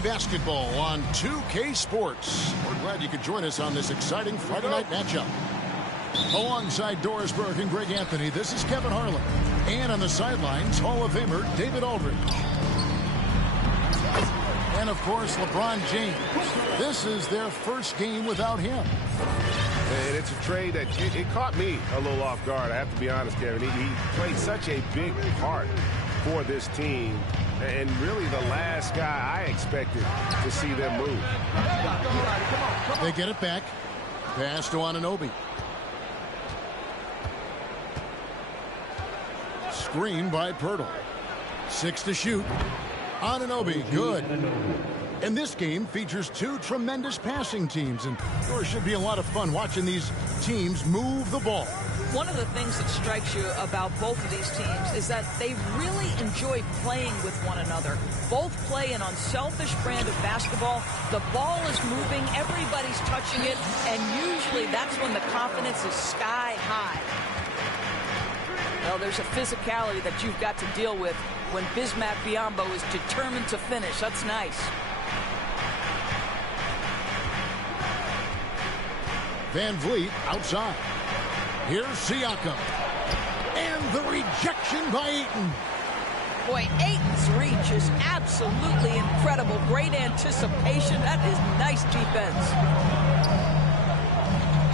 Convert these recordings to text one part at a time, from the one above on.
NBA basketball on 2K Sports. We're glad you could join us on this exciting Friday night matchup. Alongside Doris Burke and Greg Anthony, this is Kevin Harlan. And on the sidelines, Hall of Famer David Aldridge. And, of course, LeBron James. This is their first game without him. And it's a trade that it caught me a little off guard, I have to be honest, Kevin. He played such a big part for this team, and really the last guy I expected to see them move. They get it back. Pass to Anunoby. Screen by Pirtle. 6 to shoot. Anunoby, good. And this game features two tremendous passing teams, and there should be a lot of fun watching these teams move the ball. One of the things that strikes you about both of these teams is that they really enjoy playing with one another. Both play an unselfish brand of basketball. The ball is moving, everybody's touching it, and usually that's when the confidence is sky high. Well, there's a physicality that you've got to deal with when Bismack Biyombo is determined to finish. That's nice. Van Vliet outside. Here's Siakam. And the rejection by Ayton. Boy, Ayton's reach is absolutely incredible. Great anticipation. That is nice defense.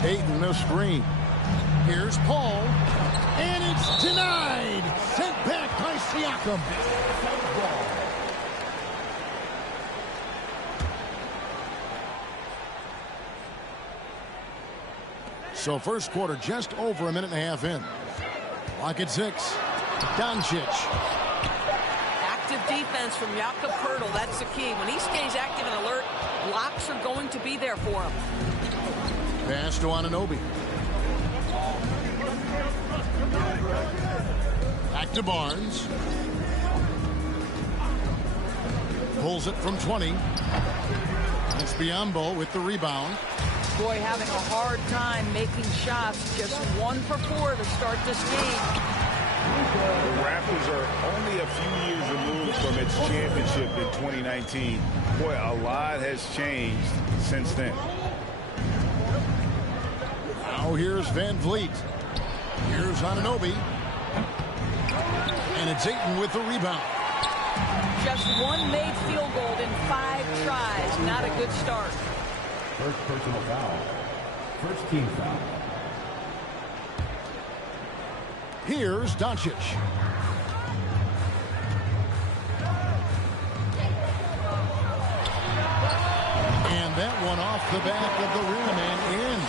Ayton a screen. Here's Paul. And it's denied. Sent back by Siakam. So first quarter just over a minute and a half in. Clock at 6. Doncic. Active defense from Jakob Poeltl. That's the key. When he stays active and alert, blocks are going to be there for him. Pass to Anunoby. Back to Barnes. Pulls it from 20. It's Biyombo with the rebound. Boy, having a hard time making shots. Just 1 for 4 to start this game. The Raptors are only a few years removed from its championship in 2019. Boy, a lot has changed since then. Now here's Van Vliet. Here's Anunoby. And it's Ayton with the rebound. Just 1 made field goal in 5 tries. Not a good start. First personal foul. First team foul. Here's Doncic. And that one off the back of the rim and in.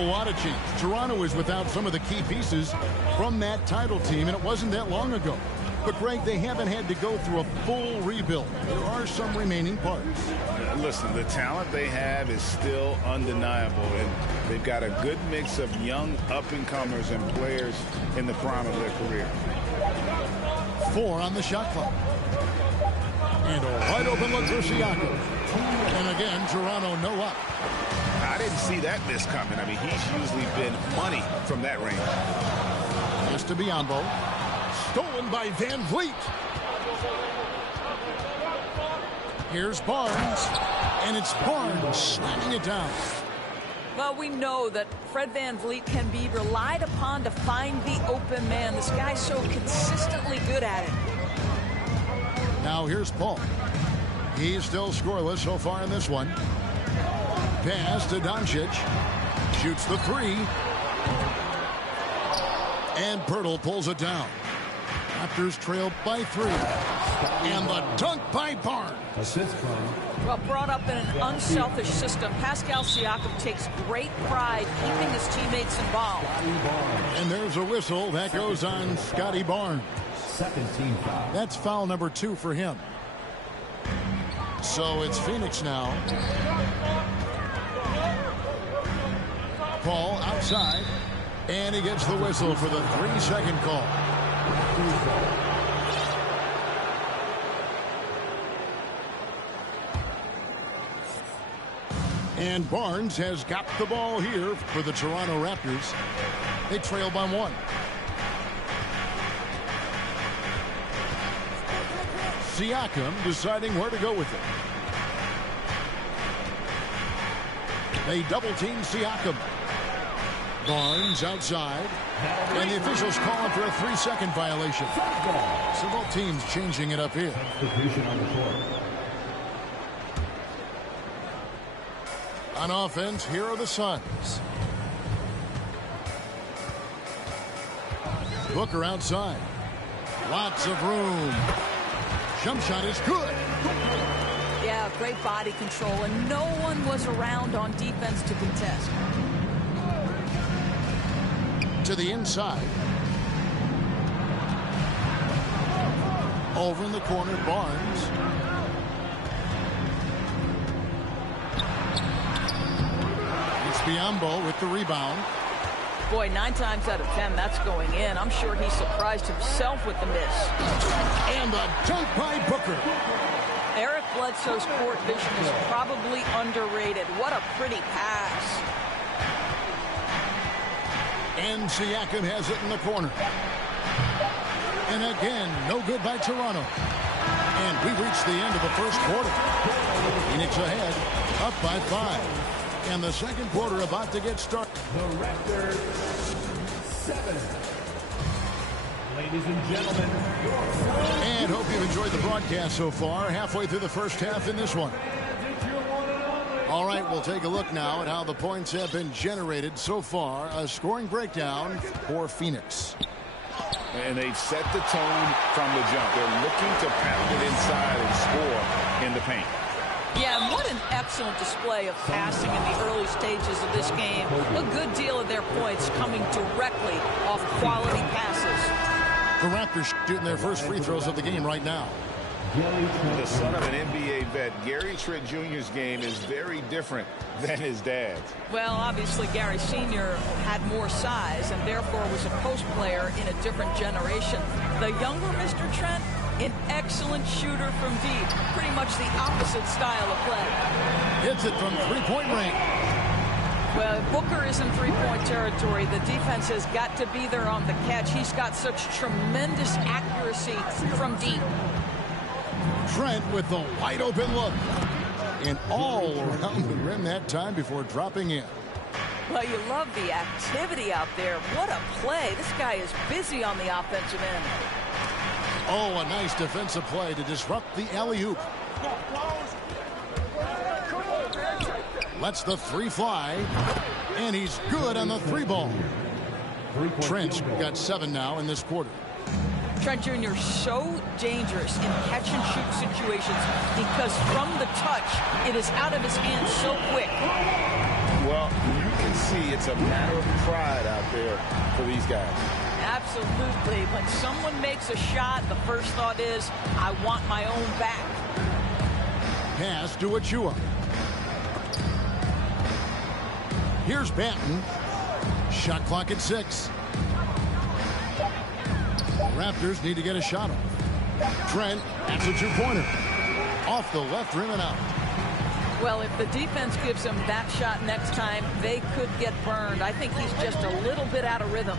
A lot of change. Toronto is without some of the key pieces from that title team, and it wasn't that long ago. But, Greg, they haven't had to go through a full rebuild. There are some remaining parts. Listen, the talent they have is still undeniable, and they've got a good mix of young up-and-comers and players in the prime of their career. 4 on the shot clock. And a wide open look for Siakam. And again, Toronto no up. I didn't see that miss coming. I mean, he's usually been money from that range. Pass to Biyombo. Stolen by Van Vliet. Here's Barnes. And it's Barnes slamming it down. Well, we know that Fred Van Vliet can be relied upon to find the open man. This guy's so consistently good at it. Now here's Paul. He's still scoreless so far in this one. Pass to Doncic. Shoots the 3. And Pirtle pulls it down. Raptors trail by 3. And the dunk by Barnes. Assist from. Well, brought up in an unselfish system, Pascal Siakam takes great pride keeping his teammates involved. And there's a whistle that goes on Scotty Barnes. Second team foul. That's foul number 2 for him. So it's Phoenix now. Paul outside. And he gets the whistle for the 3-second call. And Barnes has got the ball here for the Toronto Raptors. They trail by 1. Siakam deciding where to go with it. They double-team Siakam. Barnes outside. And the officials calling for a 3-second violation. So both teams changing it up here. On offense, here are the Suns. Booker outside. Lots of room. Jump shot is good. Yeah, great body control, and no one was around on defense to contest. To the inside. Over in the corner, Barnes. It's Biyombo with the rebound. Boy, 9 times out of 10, that's going in. I'm sure he surprised himself with the miss. And the dunk by Booker. Eric Bledsoe's court vision is probably underrated. What a pretty pass. And Siakam has it in the corner. And again, no good by Toronto. And we reached the end of the first quarter. Phoenix ahead, up by 5. And the second quarter about to get started. The Raptors 7. Ladies and gentlemen, and hope you've enjoyed the broadcast so far. Halfway through the first half in this one. All right, we'll take a look now at how the points have been generated so far. A scoring breakdown for Phoenix. And they've set the tone from the jump. They're looking to pound it inside and score in the paint. Yeah, and what an excellent display of passing in the early stages of this game. A good deal of their points coming directly off quality passes. The Raptors shooting their first free throws of the game right now. The son of an NBA vet, Gary Trent Jr.'s game is very different than his dad's. Well, obviously, Gary Sr. had more size and therefore was a post player in a different generation. The younger Mr. Trent, an excellent shooter from deep. Pretty much the opposite style of play. Hits it from three-point range. Well, if Booker is in three-point territory, the defense has got to be there on the catch. He's got such tremendous accuracy from deep. Trent with the wide-open look. And all around the rim that time before dropping in. Well, you love the activity out there. What a play. This guy is busy on the offensive end. Oh, a nice defensive play to disrupt the alley-oop. Lets the three fly. And he's good on the three ball. Trent's got 7 now in this quarter. Trent Jr. so dangerous in catch-and-shoot situations because from the touch, it is out of his hands so quick. Well, you can see it's a matter of pride out there for these guys. Absolutely. When someone makes a shot, the first thought is, I want my own back. Pass to Achua. Here's Banton. Shot clock at 6. Raptors need to get a shot off. Trent, that's a two-pointer. Off the left rim and out. Well, if the defense gives him that shot next time, they could get burned. I think he's just a little bit out of rhythm.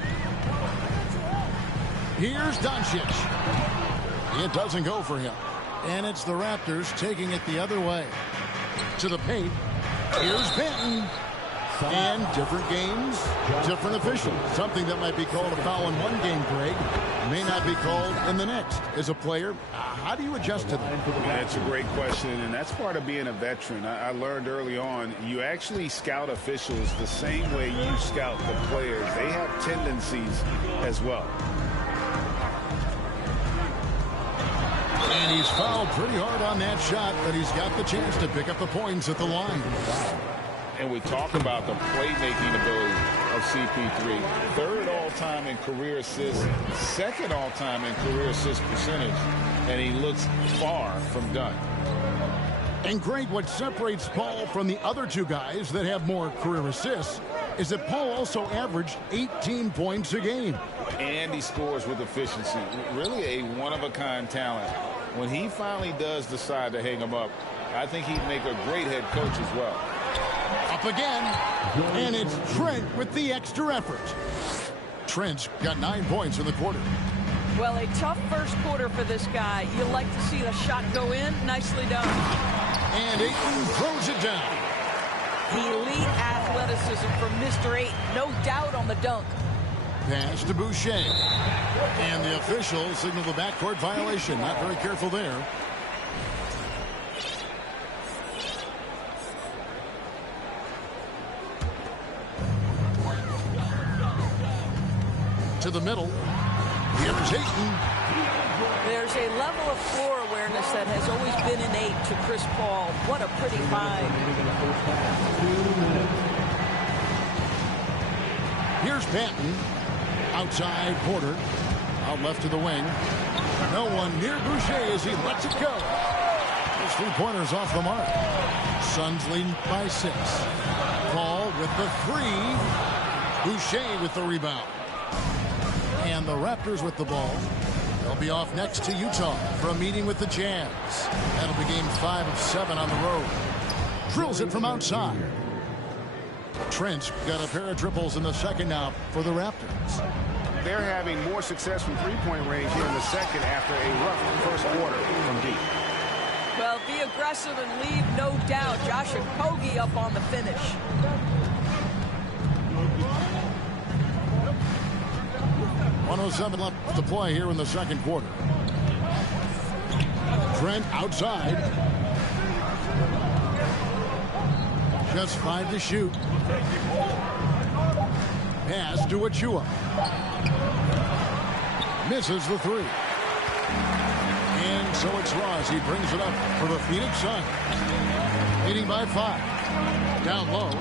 Here's Doncic. It doesn't go for him. And it's the Raptors taking it the other way. To the paint. Here's Banton. And different games, different officials. Something that might be called a foul in one game, Greg, may not be called in the next. As a player, how do you adjust to that? That's a great question, and that's part of being a veteran. I learned early on, you actually scout officials the same way you scout the players. They have tendencies as well. And he's fouled pretty hard on that shot, but he's got the chance to pick up the points at the line. And we talk about the playmaking ability of CP3. 3rd all-time in career assists, 2nd all-time in career assist percentage, and he looks far from done. And Greg, what separates Paul from the other two guys that have more career assists is that Paul also averaged 18 points a game. And he scores with efficiency. Really a one-of-a-kind talent. When he finally does decide to hang him up, I think he'd make a great head coach as well. Up again, and it's Trent with the extra effort. Trent's got 9 points in the quarter. Well, a tough first quarter for this guy. You like to see the shot go in. Nicely done. And Ayton throws it down. Elite athleticism from Mr. Ayton. No doubt on the dunk. Pass to Boucher. And the official signaled the backcourt violation. Not very careful there. To the middle. Here's Ayton. There's a level of floor awareness that has always been innate to Chris Paul. What a pretty find. Here's Patton. Outside Porter. Out left to the wing. No one near Boucher as he lets it go. His three-pointers off the mark. Suns leading by 6. Paul with the 3. Boucher with the rebound. And the Raptors with the ball. They'll be off next to Utah for a meeting with the Jazz. That'll be game 5 of 7 on the road. Drills it from outside. Trent's got a pair of triples in the second now for the Raptors. They're having more success from three-point range here in the second after a rough first quarter from deep. Well, be aggressive and leave, no doubt. Josh Okogie up on the finish. .107 left to play here in the second quarter. Trent outside. Just 5 to shoot. Pass to Achua. Misses the 3. And so it's Ross. He brings it up for the Phoenix Suns. Leading by 5. Down low.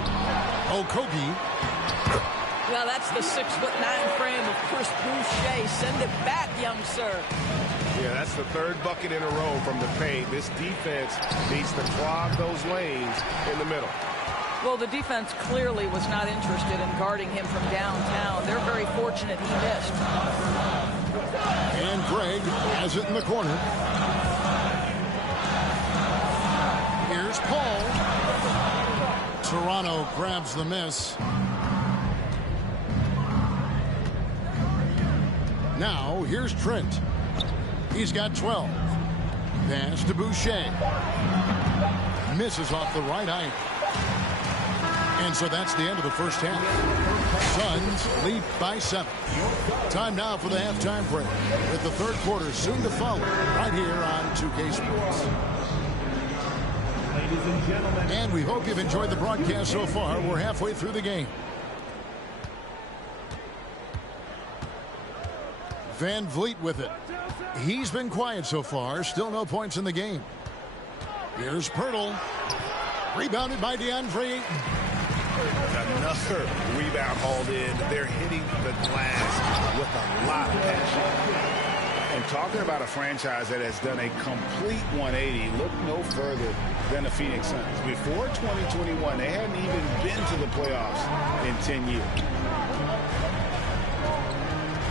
Okogie. Well, that's the 6'9" frame of Chris Boucher. Send it back, young sir. Yeah, that's the third bucket in a row from the paint. This defense needs to clog those lanes in the middle. Well, the defense clearly was not interested in guarding him from downtown. They're very fortunate he missed. And Greg has it in the corner. Here's Paul. Toronto grabs the miss. Now, here's Trent. He's got 12. Pass to Boucher. Misses off the right eye. And so that's the end of the first half. Suns lead by 7. Time now for the halftime break, with the third quarter soon to follow right here on 2K Sports. Ladies and gentlemen. And we hope you've enjoyed the broadcast so far. We're halfway through the game. Van Vliet with it. He's been quiet so far. Still no points in the game. Here's Pirtle. Rebounded by DeAndre Ayton. Another rebound hauled in. They're hitting the glass with a lot of passion. And talking about a franchise that has done a complete 180, look no further than the Phoenix Suns. Before 2021, they hadn't even been to the playoffs in 10 years.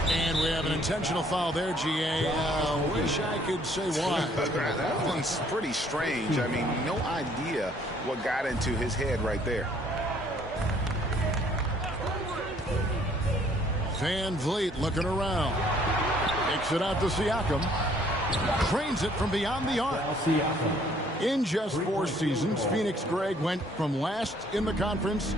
And we have an intentional foul there, GA. Wish I could say why. That one's pretty strange. I mean, no idea what got into his head right there. Van Vliet looking around. Kicks it out to Siakam. Trains it from beyond the arc. In just 4 seasons, Phoenix, Greg, went from last in the conference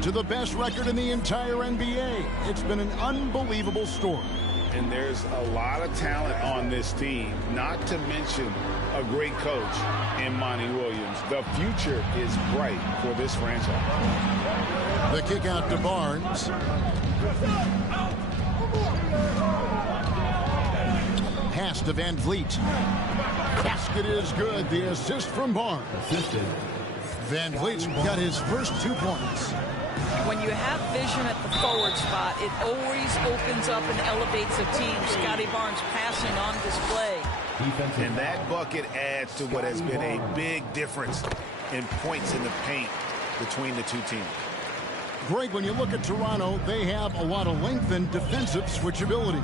to the best record in the entire NBA. It's been an unbelievable story. And there's a lot of talent on this team, not to mention a great coach in Monty Williams. The future is bright for this franchise. The kick out to Barnes. Pass to Van Vliet. Basket is good. The assist from Barnes. Van Vliet's got his first 2 points. When you have vision at the forward spot, it always opens up and elevates a team. Scotty Barnes passing on display. And that bucket adds to what has been a big difference in points in the paint between the two teams. Greg, when you look at Toronto, they have a lot of length and defensive switchability.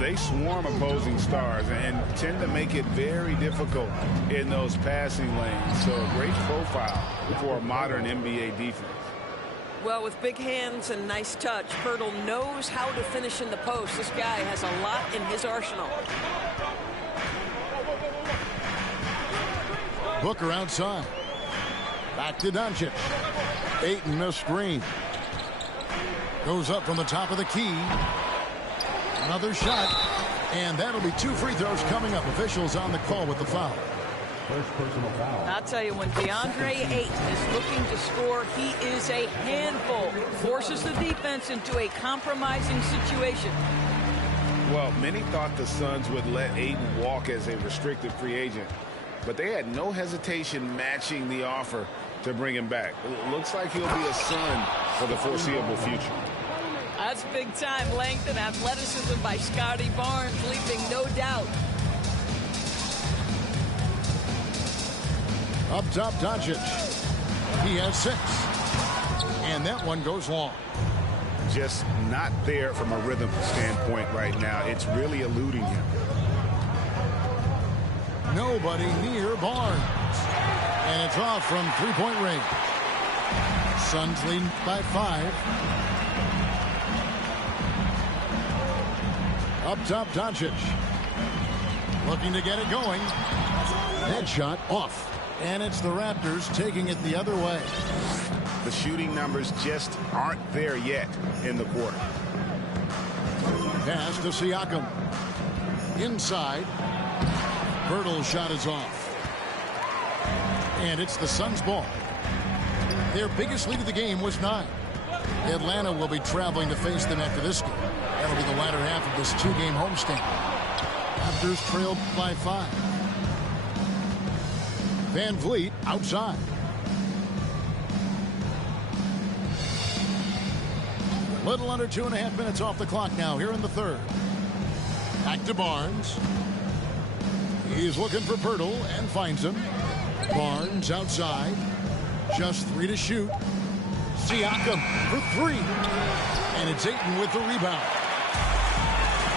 They swarm opposing stars and tend to make it very difficult in those passing lanes. So a great profile for a modern NBA defense. Well, with big hands and nice touch, Pirtle knows how to finish in the post. This guy has a lot in his arsenal. Booker outside. Back to Doncic. Ayton a screen. Goes up from the top of the key. Another shot. And that'll be 2 free throws coming up. Officials on the call with the foul. First personal foul. I'll tell you, when DeAndre Ayton is looking to score, he is a handful. Forces the defense into a compromising situation. Well, many thought the Suns would let Ayton walk as a restricted free agent, but they had no hesitation matching the offer to bring him back. It looks like he'll be a Sun for the foreseeable future. That's big-time length and athleticism by Scotty Barnes, leaving no doubt. Up top, Doncic. He has 6. And that one goes long. Just not there from a rhythm standpoint right now. It's really eluding him. Nobody near Barnes. And it's off from 3-point range. Suns lead by 5. Up top, Doncic. Looking to get it going. Headshot off. And it's the Raptors taking it the other way. The shooting numbers just aren't there yet in the quarter. Pass to Siakam. Inside. Pirtle's shot is off. And it's the Suns' ball. Their biggest lead of the game was 9. Atlanta will be traveling to face them after this game. That'll be the latter half of this 2-game homestand. Raptors trailed by 5. Van Vliet outside. Little under 2.5 minutes off the clock now here in the third. Back to Barnes. He's looking for Pirtle and finds him. Barnes outside. Just 3 to shoot. Siakam for 3. And it's Ayton with the rebound.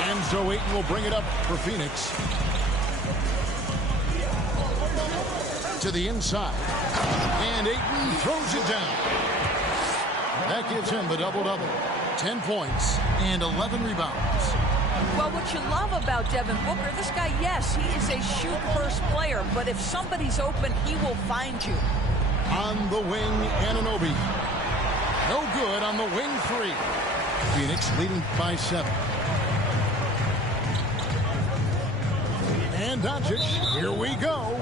And so Ayton will bring it up for Phoenix. To the inside. And Ayton throws it down. That gives him the double-double. 10 points and 11 rebounds. Well, what you love about Devin Booker, this guy, yes, he is a shoot-first player, but if somebody's open, he will find you. On the wing, Anunoby. No good on the wing 3. Phoenix leading by 7. And Doncic, here we go.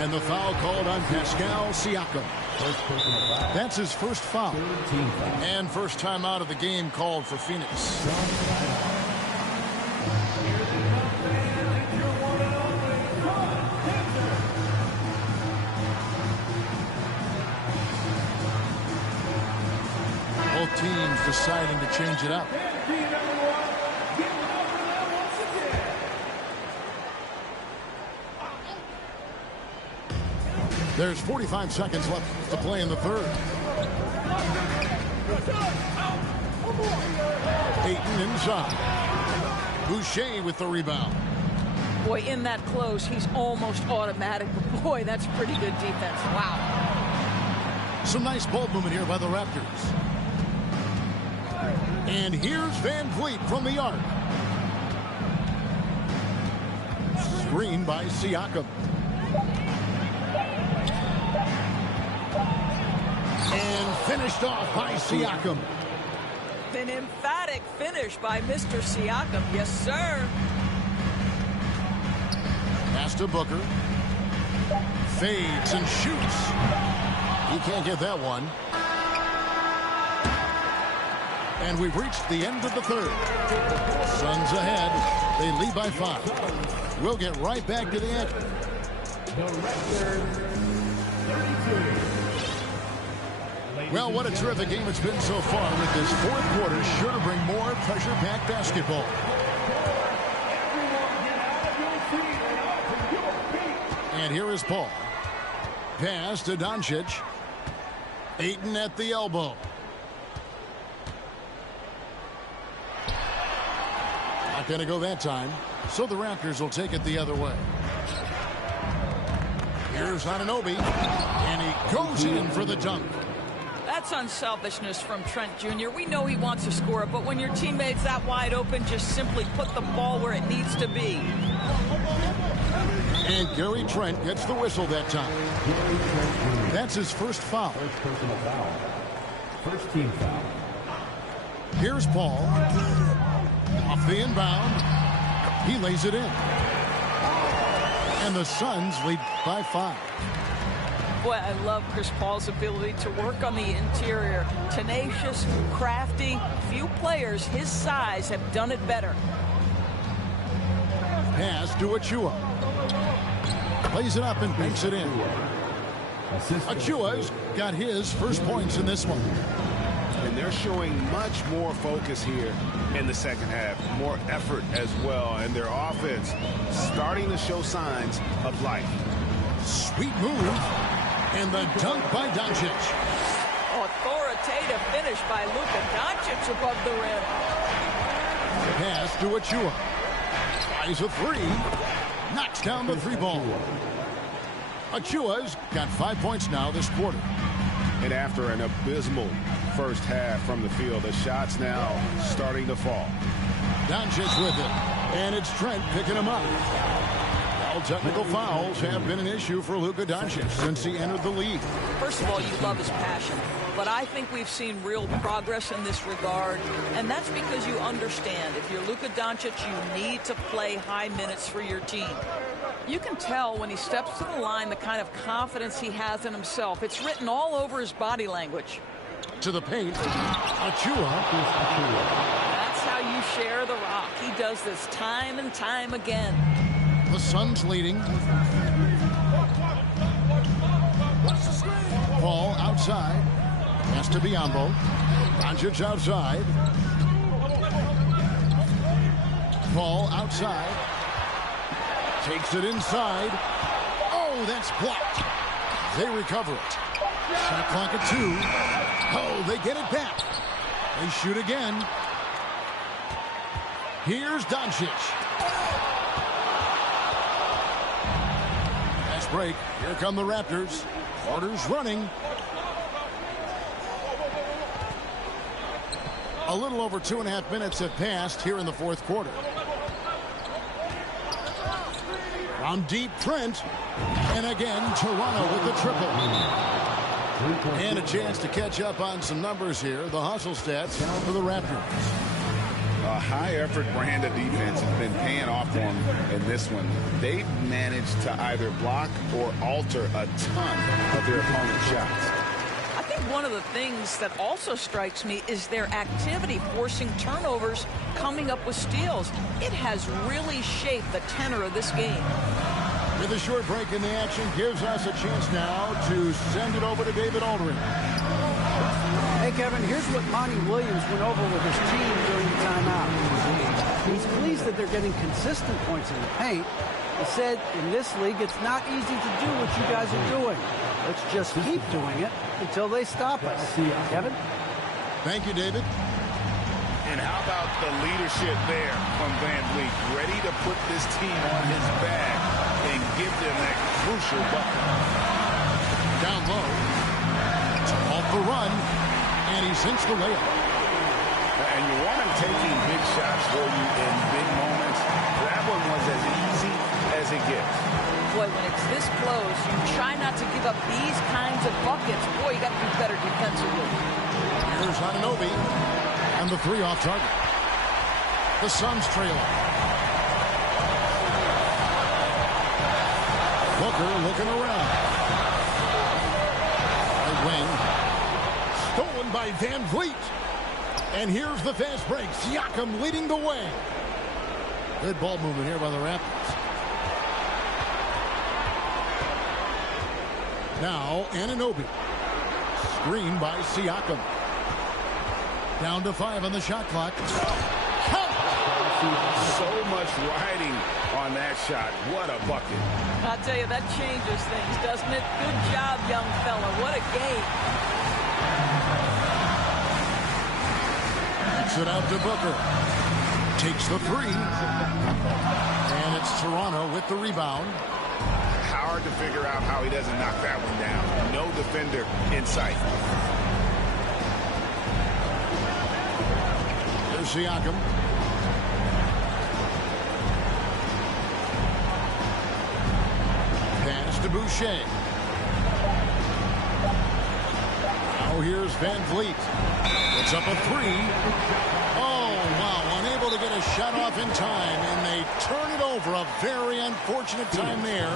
And the foul called on Pascal Siakam. That's his first foul. And first time out of the game called for Phoenix. Both teams deciding to change it up. There's 45 seconds left to play in the third. Ayton inside. Boucher with the rebound. Boy, in that close, he's almost automatic. But boy, that's pretty good defense. Wow. Some nice ball movement here by the Raptors. And here's Van Vliet from the arc. Screen by Siakam. And finished off by Siakam. An emphatic finish by Mr. Siakam. Yes, sir. Pass to Booker. Fades and shoots. He can't get that one. And we've reached the end of the third. Suns ahead. They lead by 5. We'll get right back to the action. Well, what a terrific game it's been so far, with this fourth quarter sure to bring more pressure-packed basketball. And here is Paul. Pass to Doncic. Ayton at the elbow. Not going to go that time, so the Raptors will take it the other way. Here's Anunoby, and he goes in for the dunk. That's unselfishness from Trent Jr. We know he wants to score, but when your teammate's that wide open, just simply put the ball where it needs to be. And Gary Trent gets the whistle that time. That's his first foul. First personal foul. First team foul. Here's Paul. Off the inbound. He lays it in. And the Suns lead by 5. Boy, I love Chris Paul's ability to work on the interior. Tenacious, crafty. Few players his size have done it better. Pass to Achua. Plays it up and banks it in. Achua's got his first points in this one. And they're showing much more focus here in the second half. More effort as well. And their offense starting to show signs of life. Sweet move. And the dunk by Doncic. Authoritative finish by Luka Doncic above the rim. Pass to Achua. Tries a three. Knocks down the three ball. Achua's got 5 points now this quarter. And after an abysmal first half from the field, the shots now starting to fall. Doncic with it. And it's Trent picking him up. All technical fouls have been an issue for Luka Doncic since he entered the league. First of all, you love his passion. But I think we've seen real progress in this regard. And that's because you understand if you're Luka Doncic, you need to play high minutes for your team. You can tell when he steps to the line the kind of confidence he has in himself. It's written all over his body language. To the paint. Achua. That's how you share the rock. He does this time and time again. The Suns leading. Paul outside. Has to be Biombo. Doncic outside. Paul outside. Takes it inside. Oh, that's blocked. They recover it. Shot clock at 2. Oh, they get it back. They shoot again. Here's Doncic. Nice break. Here come the Raptors. Carter's running. A little over 2.5 minutes have passed here in the fourth quarter. From deep, Trent. And again, Toronto with the triple. And a chance to catch up on some numbers here. The hustle stats for the Raptors. A high-effort brand of defense has been paying off for them in this one. They've managed to either block or alter a ton of their opponent's shots. I think one of the things that also strikes me is their activity forcing turnovers, coming up with steals. It has really shaped the tenor of this game. With a short break in the action gives us a chance now to send it over to David Aldridge. Hey, Kevin, here's what Monty Williams went over with his team during the timeout. He's pleased that they're getting consistent points in the paint. He said, in this league, it's not easy to do what you guys are doing. Let's just keep doing it until they stop us. Kevin? Thank you, David. And how about the leadership there from Van Vliet? Ready to put this team on his back and give them that crucial bucket. Down low. Off the run. And he sinks the layup. And you want him taking big shots for you in big moments. That one was as easy as it gets. Boy, when it's this close, you try not to give up these kinds of buckets. Boy, you got to do better defensively. Here's Anunoby. And the three off target. The Suns trailing. Booker looking around. Right wing. Stolen by Van Vliet. And here's the fast break. Siakam leading the way. Good ball movement here by the Raptors. Now Anunoby. Screen by Siakam. Down to 5 on the shot clock. So much riding on that shot. What a bucket. I'll tell you, that changes things, doesn't it? Good job, young fella. What a game. Kicks it out to Booker. Takes the three. And it's Toronto with the rebound. Hard to figure out how he doesn't knock that one down. No defender in sight. Siakam. Pass to Boucher. Now here's Van Vliet. It's up a three. Oh, wow. Unable to get a shot off in time, and they turn it over. A very unfortunate time there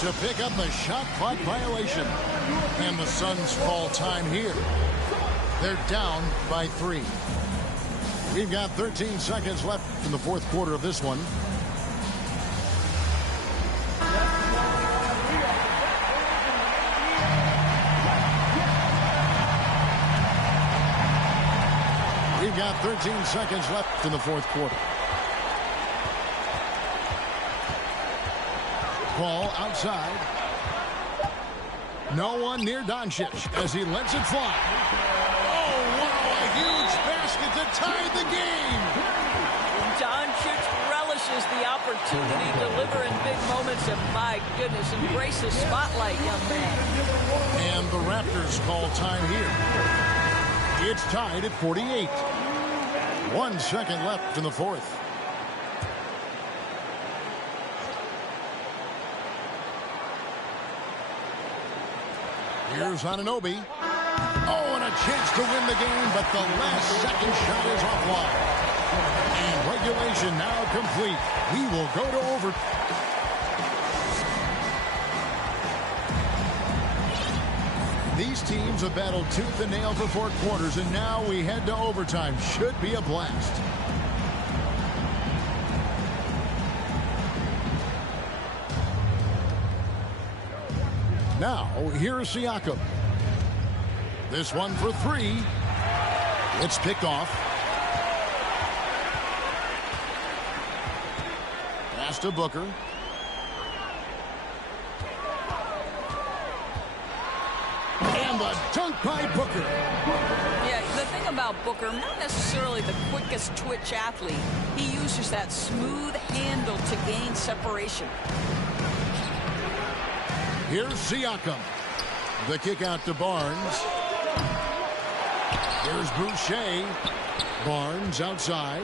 to pick up the shot clock violation. And the Suns call time here. They're down by 3. We've got 13 seconds left in the fourth quarter of this one. We've got 13 seconds left in the fourth quarter. Ball outside. No one near Doncic as he lets it fly. Oh, wow, a huge basket to tie the game. Doncic relishes the opportunity to deliver in big moments, and my goodness, embrace the spotlight, young man. And the Raptors call time here. It's tied at 48. 1 second left in the fourth. Here's Anunoby. Oh, and a chance to win the game, but the last second shot is offline. And regulation now complete. We will go to overtime. These teams have battled tooth and nail for 4 quarters, and now we head to overtime. Should be a blast. Now, here's Siakam. This one for 3. It's picked off. Pass to Booker. And the dunk by Booker. Yeah, the thing about Booker, not necessarily the quickest twitch athlete. He uses that smooth handle to gain separation. Here's Siakam. The kick out to Barnes. Here's Boucher. Barnes outside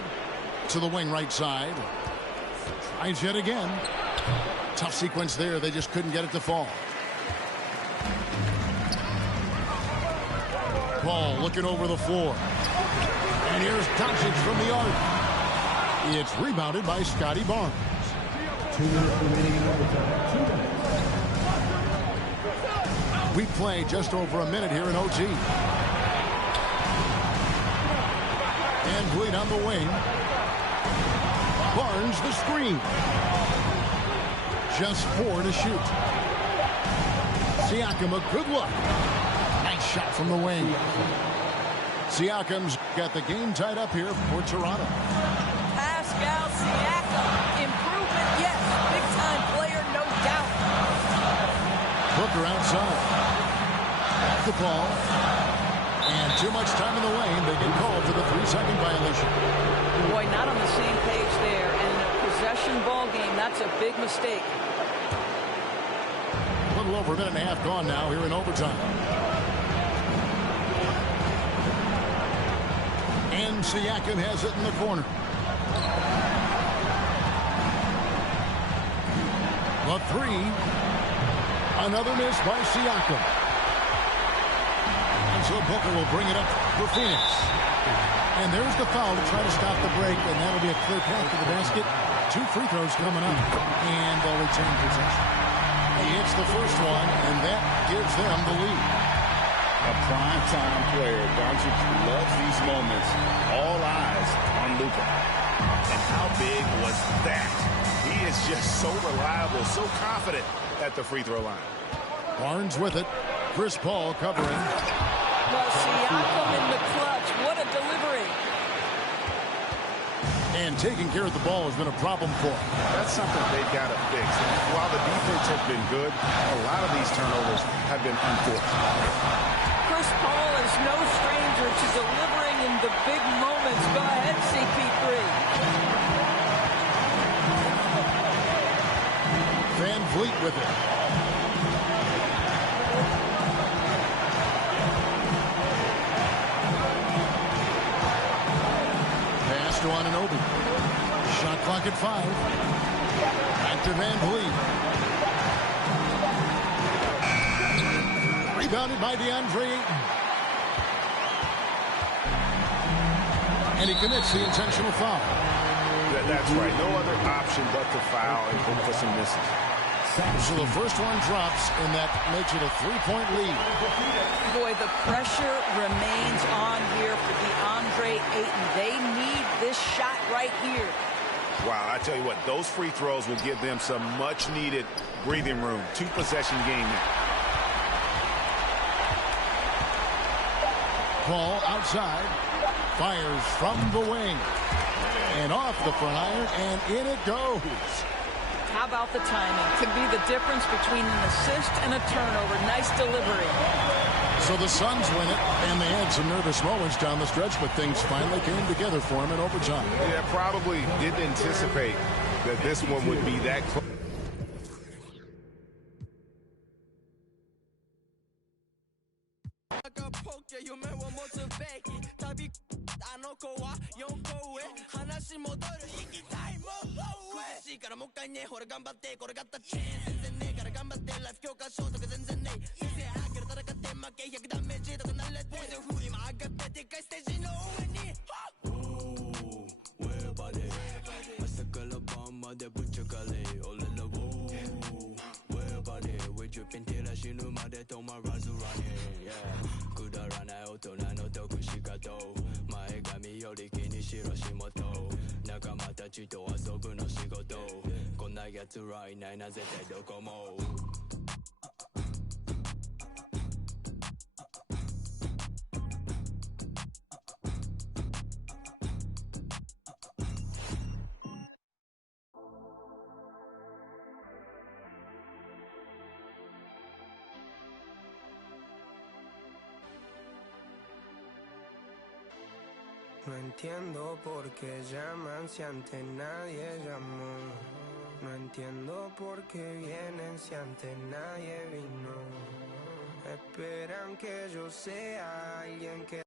to the wing right side. Tries yet again. Tough sequence there. They just couldn't get it to fall. Ball looking over the floor. And here's Doncic from the arc. It's rebounded by Scotty Barnes. 2 minutes remaining in overtime. 2 minutes. We play just over a minute here in OT. And Vliet on the wing. Barnes the screen. Just 4 to shoot. Siakam a good look. Nice shot from the wing. Siakam's got the game tied up here for Toronto. Pascal Siakam. Improvement, yes. Big-time player, no doubt. Booker outside. The ball. And too much time in the lane. They get called for the 3-second violation. Boy, not on the same page there. And in a possession ball game, that's a big mistake. A little over a minute and a half gone now here in overtime. And Siakam has it in the corner. The 3. Another miss by Siakam. And so Booker will bring it up for Phoenix. And there's the foul to try to stop the break, and that'll be a clear path to the basket. 2 free throws coming up, and they'll retain possession. He hits the first one, and that gives them the lead. A prime-time player. Doncic loves these moments. All eyes on Luka. And how big was that? He is just so reliable, so confident at the free throw line. Barnes with it. Chris Paul covering. Well, Siakam in the clutch. What a delivery. And taking care of the ball has been a problem for him. That's something they've got to fix. And while the defense has been good, a lot of these turnovers have been unfortunate. Chris Paul is no stranger to delivering in the big moments. Go ahead, CP3. Van Vliet with it. Pass to Anunoby. Shot clock at 5. Back to Van Vliet. Rebounded by DeAndre Ayton. And he commits the intentional foul. That's right. No other option but to foul and hope for some misses. So the first one drops, and that makes it a 3-point lead. Boy, the pressure remains on here for DeAndre Ayton. They need this shot right here. Wow, I tell you what, those free throws will give them some much-needed breathing room. 2-possession game now. Paul outside. Fires from the wing. And off the front iron, and in it goes. How about the timing? Could be the difference between an assist and a turnover. Nice delivery. So the Suns win it, and they had some nervous moments down the stretch, but things finally came together for them in overtime. Yeah, probably didn't anticipate that this one would be that close. No entiendo por qué llaman si antes nadie llamó. No entiendo por qué vienen si antes nadie vino. Esperan que yo sea alguien que